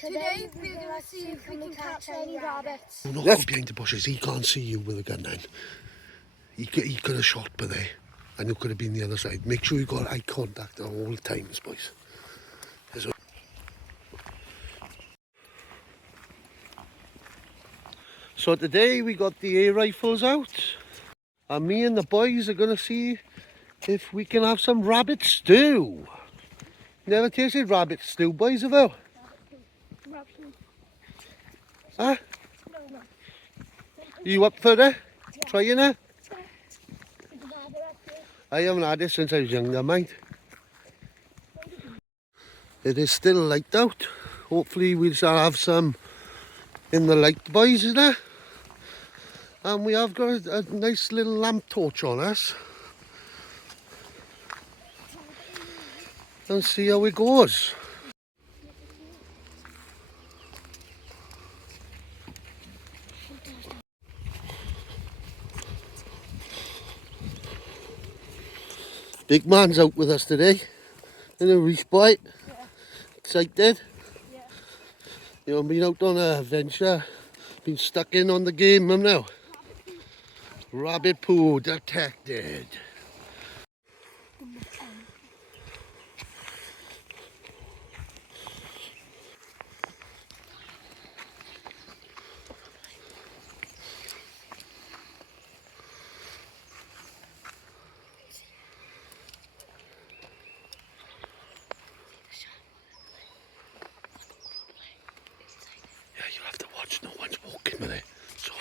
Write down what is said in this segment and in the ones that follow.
Today we're going to see if we can catch any rabbits. Do not go behind the bushes. He can't see you with a gun then. He could have shot by there and you could have been the other side. Make sure you got eye contact at all times, boys. So today we got the air rifles out and me and the boys are going to see if we can have some rabbit stew. Never tasted rabbit stew, boys, have you? Huh? No. You up for it? Yeah. Trying it? I haven't had it since I was younger, mate. It is still light out. Hopefully we shall have some in the light, boys, isn't it? And we have got a nice little lamp torch on us. And see how it goes. Big man's out with us today. In a reef bite. Yeah. Excited? Yeah. You know, been out on an adventure. Been stuck in on the game, mum, now. Rabbit poo detected. Yeah, you'll have to watch. No one's walking with it. So.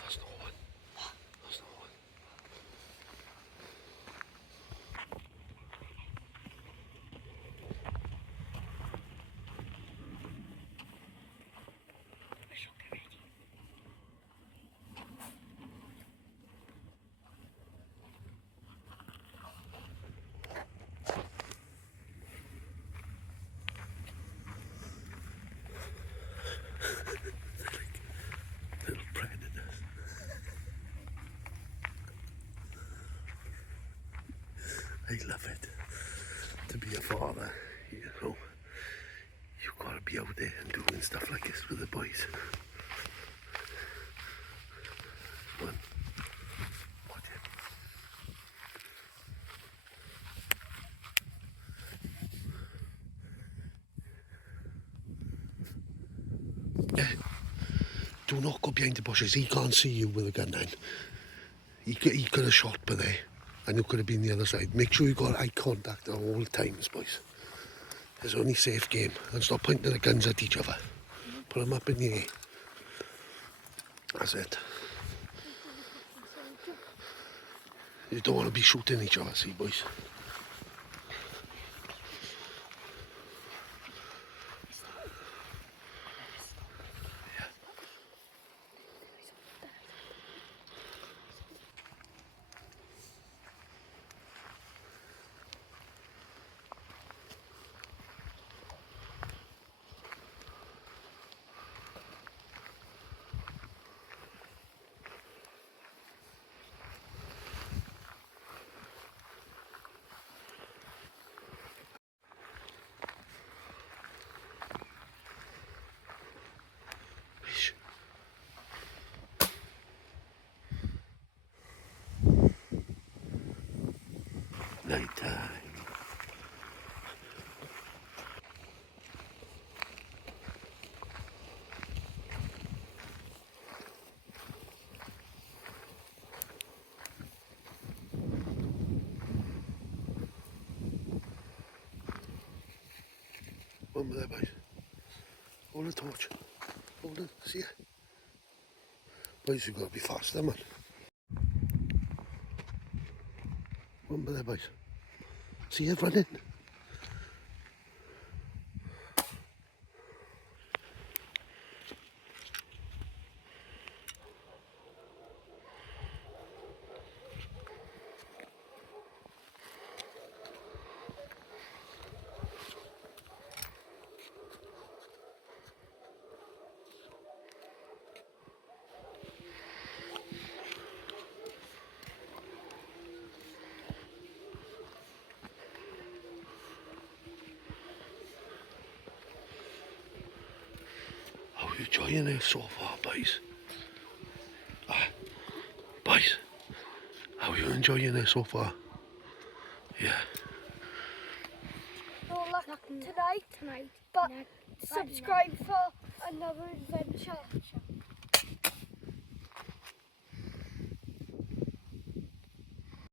That's not one. That's not one. Little predators. I love it. To be a father, you know, you've got to be out there and doing stuff like this with the boys. One. Watch it. Yeah. Do not go behind the bushes. He can't see you with a gun then. He could have shot by there and you could have been the other side. Make sure you got eye contact at all times, boys. It's only safe game. And stop pointing the guns at each other. Put them up in the air. That's it. You don't want to be shooting each other, see, boys. Night time. One there, boys. Hold the torch. Hold it. See ya. Boys, you've got to be faster, man. One there, boys. See you running. you enjoying it so far, boys? Boys, how are you enjoying it so far? Yeah. No luck tonight, but subscribe for another adventure.